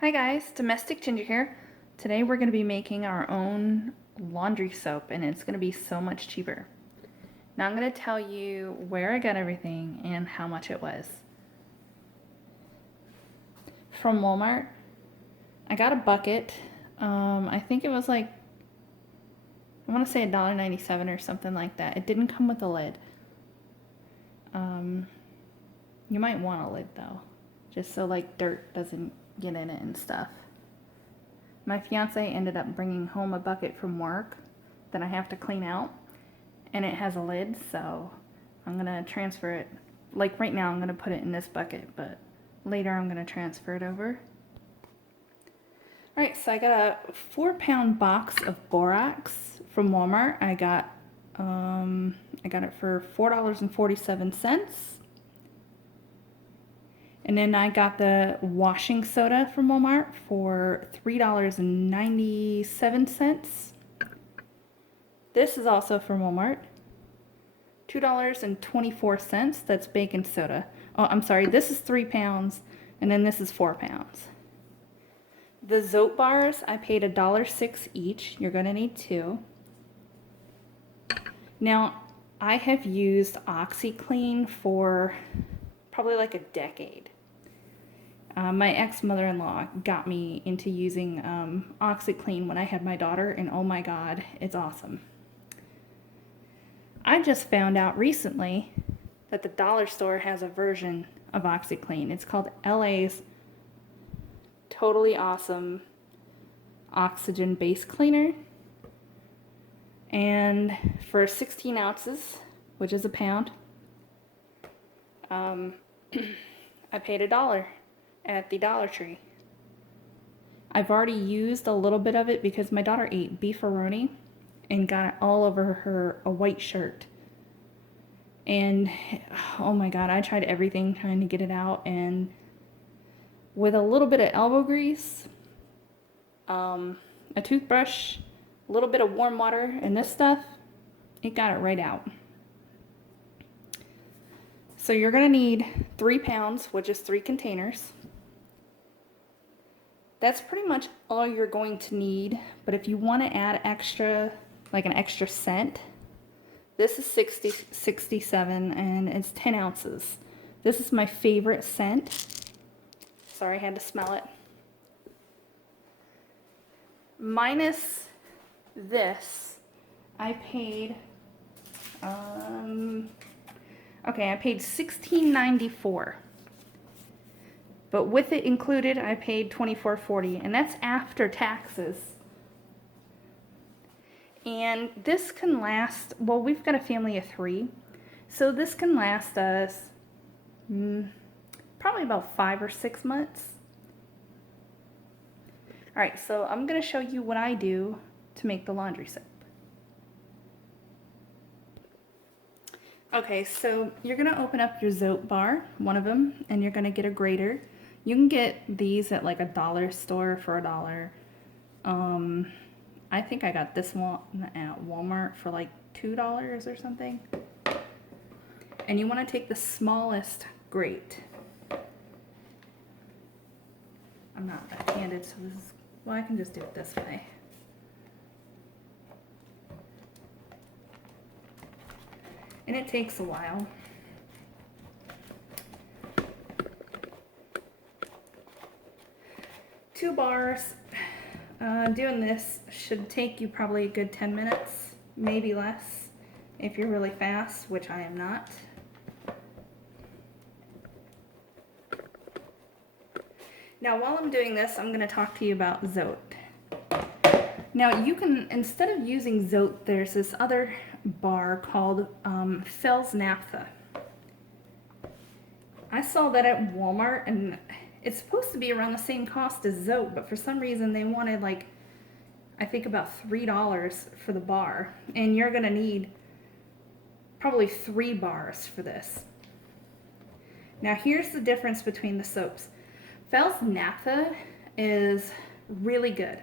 Hi guys, Domestic Ginger here. Today we're going to be making our own laundry soap and it's going to be so much cheaper. Now I'm going to tell you where I got everything and how much it was. From Walmart, I got a bucket. I think it was like, I want to say $1.97 or something like that. It didn't come with a lid. You might want a lid though, just so like dirt doesn't get in it and stuff. My fiance ended up bringing home a bucket from work that I have to clean out, and it has a lid, so I'm gonna transfer it. Like right now I'm gonna put it in this bucket, but later I'm gonna transfer it over. Alright, so I got a 4-pound box of borax from Walmart. I got it for $4.47. And then I got the washing soda from Walmart for $3.97. This is also from Walmart. $2.24. That's baking soda. Oh, I'm sorry. This is 3 pounds, and then this is 4 pounds. The ZOTE bars, I paid $1.06 each. You're going to need 2. Now, I have used OxiClean for probably like a decade. My ex-mother-in-law got me into using OxiClean when I had my daughter, and oh my god, it's awesome. I just found out recently that the dollar store has a version of OxiClean. It's called LA's Totally Awesome Oxygen Base Cleaner. And for 16 ounces, which is a pound, I paid $1 at the Dollar Tree. I've already used a little bit of it because my daughter ate beefaroni and got it all over her white shirt. And oh my god, I tried everything trying to get it out, and with a little bit of elbow grease, a toothbrush, a little bit of warm water, and this stuff, it got it right out. So you're going to need 3 pounds, which is 3 containers. That's pretty much all you're going to need, but if you want to add extra, like an extra scent, this is 67 and it's 10 ounces. This is my favorite scent. Sorry, I had to smell it. Minus this, I paid, okay, I paid $16.94. But with it included, I paid $24.40, and that's after taxes. And this can last, well, we've got a family of 3, so this can last us probably about 5 or 6 months. Alright, so I'm going to show you what I do to make the laundry soap. Okay, so you're going to open up your ZOTE bar, one of them, and you're going to get a grater. You can get these at like a dollar store for $1. I think I got this one at Walmart for like $2 or something. And you want to take the smallest grate. I'm not left-handed, so this is, well, I can just do it this way. And it takes a while. Two bars. Doing this should take you probably a good 10 minutes, maybe less, if you're really fast, which I am not. Now, while I'm doing this, I'm going to talk to you about ZOTE. Now, you can, instead of using ZOTE, there's this other bar called Fels Naptha. I saw that at Walmart, and it's supposed to be around the same cost as ZOTE, but for some reason they wanted like, I think about $3 for the bar, and you're gonna need probably 3 bars for this. Now here's the difference between the soaps. Fels Naptha is really good.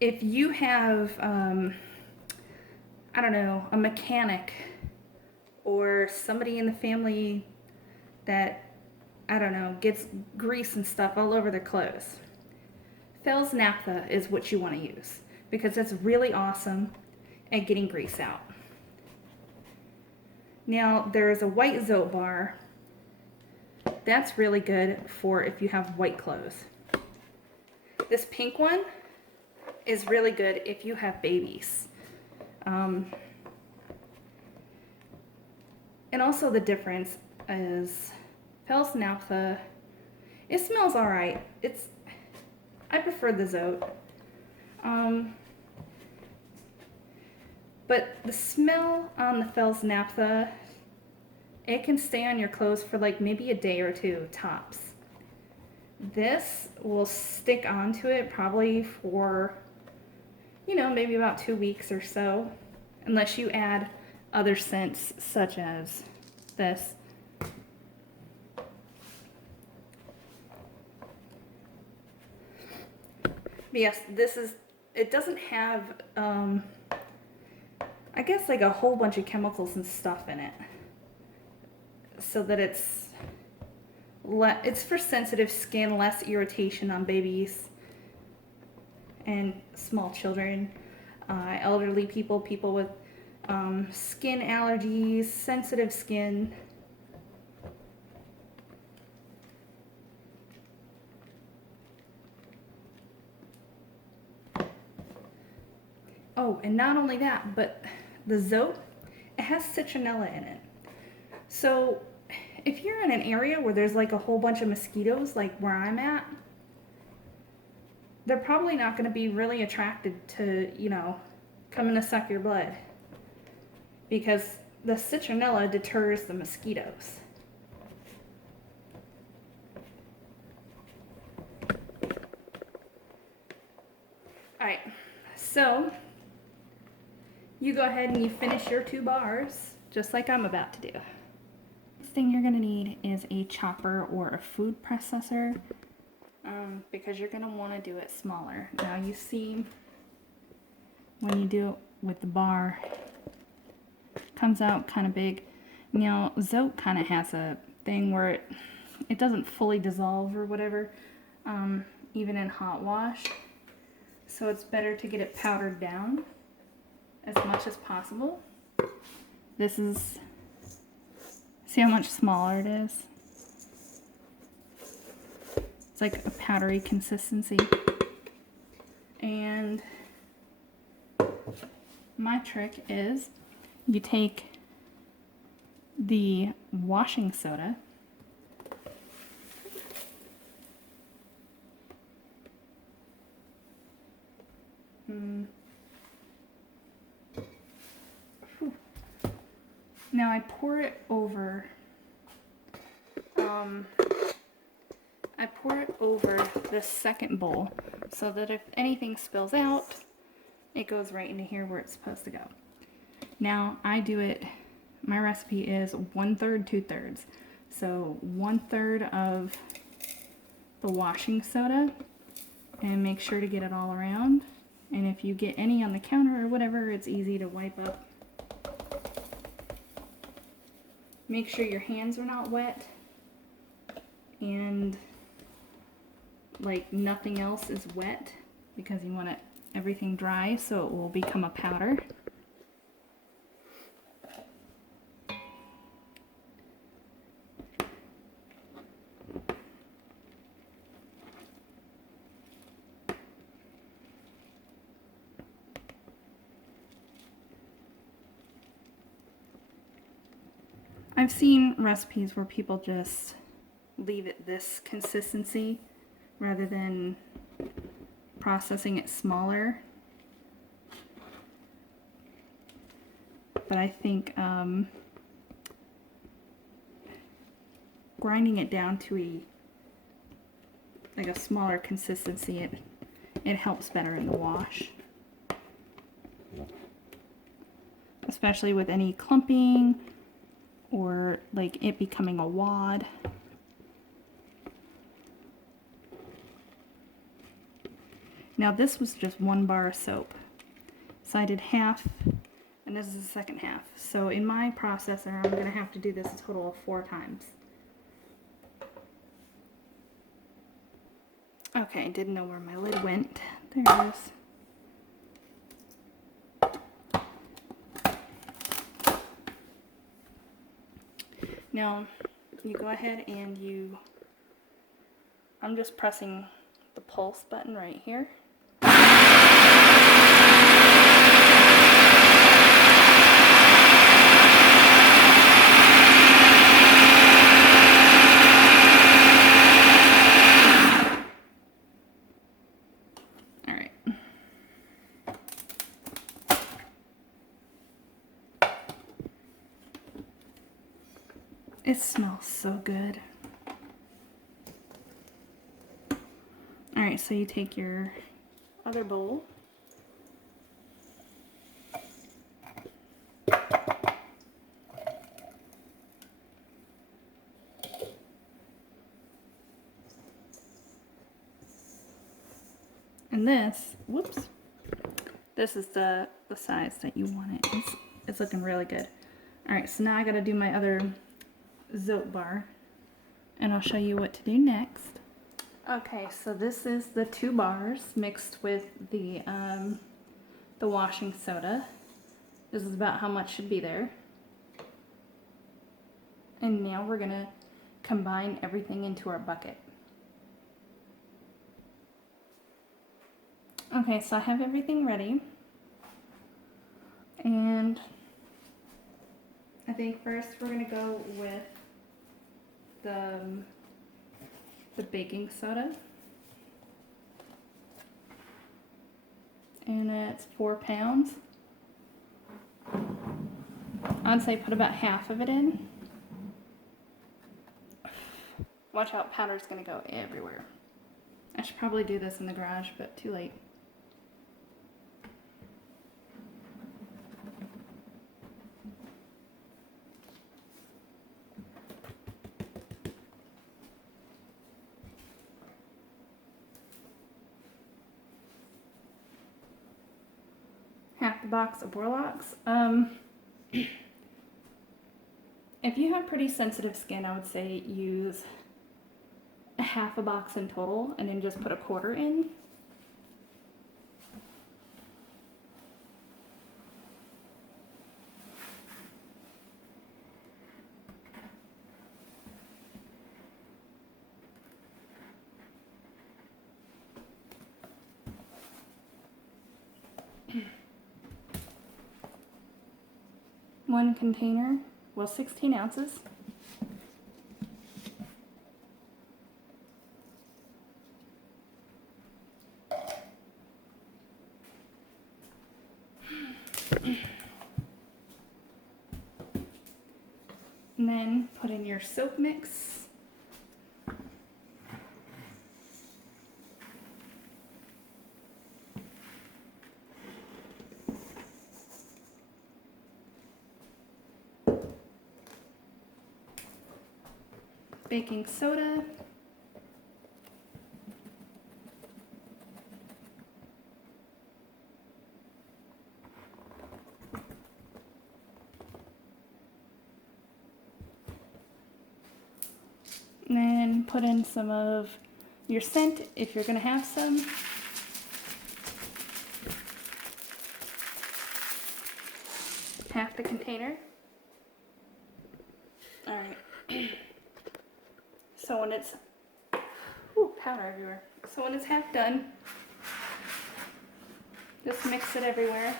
If you have, I don't know, a mechanic or somebody in the family that I don't know, gets grease and stuff all over their clothes. Fels Naptha is what you want to use because it's really awesome at getting grease out. Now there's a white ZOTE bar. That's really good for if you have white clothes. This pink one is really good if you have babies. And also the difference is Fels Naptha, it smells alright. I prefer the ZOTE. But the smell on the Fels Naptha, it can stay on your clothes for like maybe a day or two tops. This will stick onto it probably for, you know, maybe about 2 weeks or so, unless you add other scents such as this. But yes, it doesn't have, I guess like a whole bunch of chemicals and stuff in it. So that it's for sensitive skin, less irritation on babies and small children, elderly people, people with skin allergies, sensitive skin. Oh, and not only that, but the ZOTE, it has citronella in it. So if you're in an area where there's like a whole bunch of mosquitoes, like where I'm at, they're probably not going to be really attracted to, you know, coming to suck your blood, because the citronella deters the mosquitoes. Alright, so you go ahead and you finish your 2 bars, just like I'm about to do. Next thing you're going to need is a chopper or a food processor, because you're going to want to do it smaller. Now you see when you do it with the bar, it comes out kind of big. Now ZOTE kind of has a thing where it doesn't fully dissolve or whatever, even in hot wash. So it's better to get it powdered down as much as possible. This is, see how much smaller it is? It's like a powdery consistency. And my trick is you take the washing soda, now I pour it over, the second bowl so that if anything spills out, it goes right into here where it's supposed to go. Now I do it, my recipe is 1/3, 2/3. So 1/3 of the washing soda, and make sure to get it all around. And if you get any on the counter or whatever, it's easy to wipe up. Make sure your hands are not wet, and like nothing else is wet, because you want everything dry so it will become a powder. I've seen recipes where people just leave it this consistency rather than processing it smaller. But I think grinding it down to a smaller consistency, it helps better in the wash. Especially with any clumping or like it becoming a wad. Now this was just 1 bar of soap. So I did half, and this is the second half. So in my processor, I'm going to have to do this a total of 4 times. Okay, I didn't know where my lid went. There it is. Now, you go ahead and I'm just pressing the pulse button right here. All right. It smells so good. All right, so you take your other bowl. And this, whoops, this is the size that you want it. It's looking really good. All right, so now I gotta do my other ZOTE bar, and I'll show you what to do next. Okay, so this is the 2 bars mixed with the washing soda. This is about how much should be there. And now we're gonna combine everything into our bucket. Okay, so I have everything ready. And I think first we're gonna go with the baking soda. And it's 4 pounds. I'd say put about half of it in. Watch out, powder's gonna go everywhere. I should probably do this in the garage, but too late. Half the box of Borax. If you have pretty sensitive skin, I would say use half a box in total and then just put a quarter in. One container, well, 16 ounces. And then put in your soap mix. Baking soda. And then put in some of your scent if you're going to have some. Half the container. All right. So when it's, ooh, powder everywhere. So when it's half done, just mix it everywhere.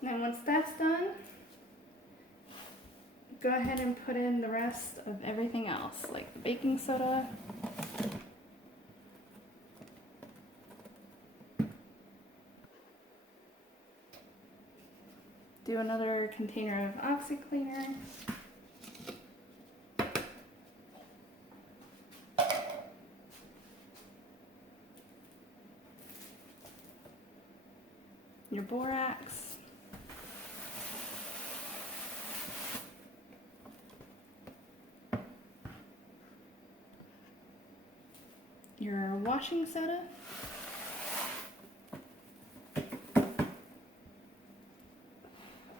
And once that's done, go ahead and put in the rest of everything else, like the baking soda. Do another container of OxyCleaner. your borax. Your washing soda.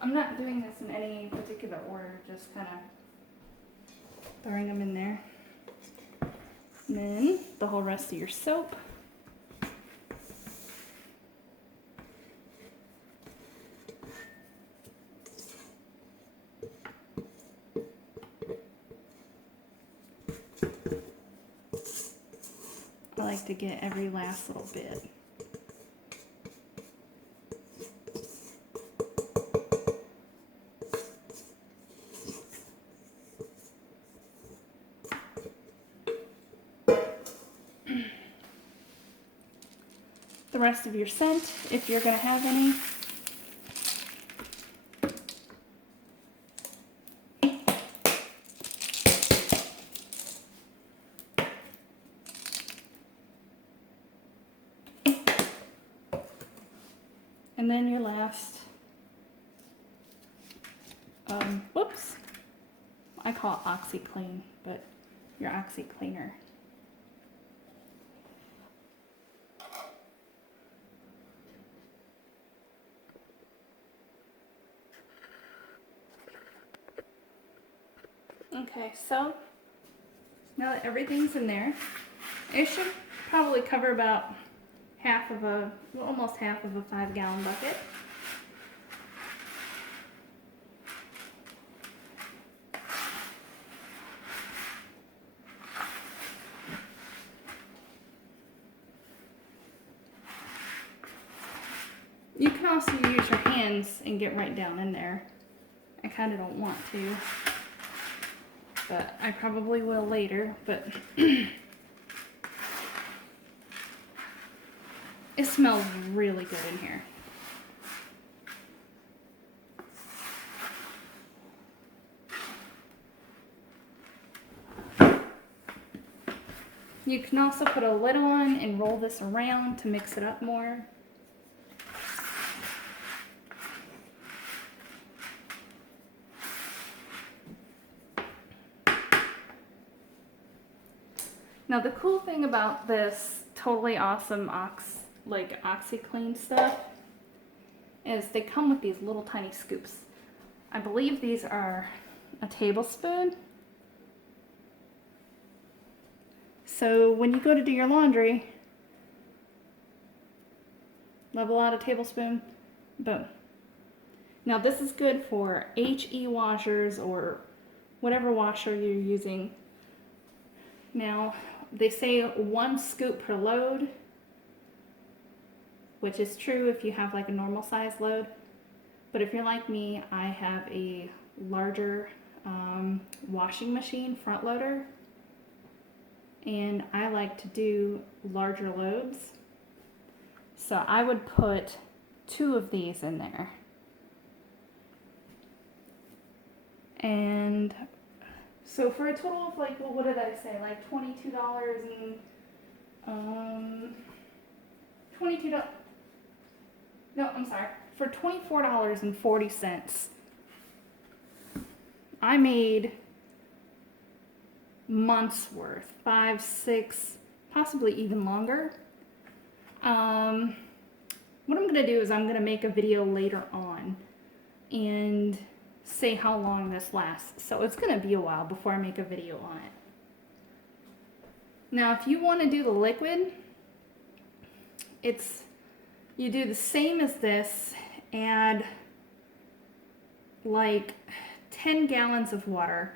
I'm not doing this in any particular order, just kind of throwing them in there. And then the whole rest of your soap. I like to get every last little bit. The rest of your scent, if you're going to have any. And then your last, whoops, I call it OxyClean, but your OxyCleaner. Okay, so now that everything's in there, it should probably cover about half of a, well, almost half of a 5-gallon bucket. You can also use your hands and get right down in there. I kind of don't want to, but I probably will later, but it smells really good in here. You can also put a lid on and roll this around to mix it up more. Now the cool thing about this totally awesome OxyClean stuff is they come with these little tiny scoops. I believe these are a tablespoon. So when you go to do your laundry, level out a tablespoon, boom. Now this is good for HE washers or whatever washer you're using. Now they say 1 scoop per load, which is true if you have like a normal size load. But if you're like me, I have a larger washing machine front loader, and I like to do larger loads. So I would put 2 of these in there. And so for a total of like, well, what did I say? Like $22 and $22. No, I'm sorry. For $24.40, I made months worth, 5, 6, possibly even longer. What I'm gonna do is I'm gonna make a video later on and say how long this lasts. So it's gonna be a while before I make a video on it. Now, if you want to do the liquid, you do the same as this. Add like 10 gallons of water,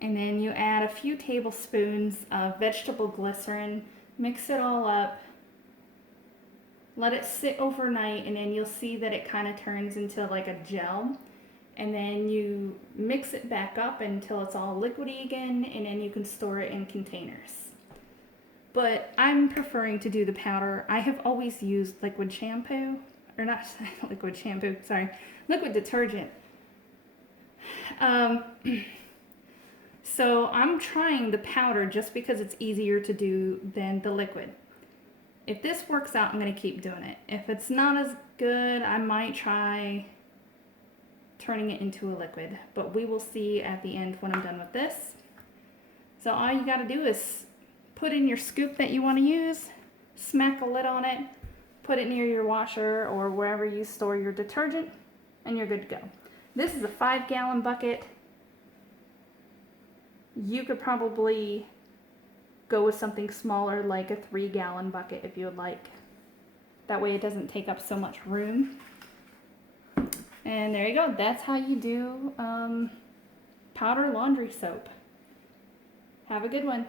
and then you add a few tablespoons of vegetable glycerin, mix it all up, let it sit overnight, and then you'll see that it kind of turns into like a gel. And then you mix it back up until it's all liquidy again, and then you can store it in containers. But I'm preferring to do the powder. I have always used liquid shampoo, or not liquid shampoo, sorry, liquid detergent. So I'm trying the powder just because it's easier to do than the liquid. If this works out, I'm going to keep doing it. If it's not as good, I might try turning it into a liquid, but we will see at the end when I'm done with this. So all you got to do is put in your scoop that you want to use, smack a lid on it, put it near your washer or wherever you store your detergent, and you're good to go. This is a 5-gallon bucket. You could probably go with something smaller like a 3-gallon bucket if you would like. That way it doesn't take up so much room. And there you go. That's how you do powder laundry soap. Have a good one.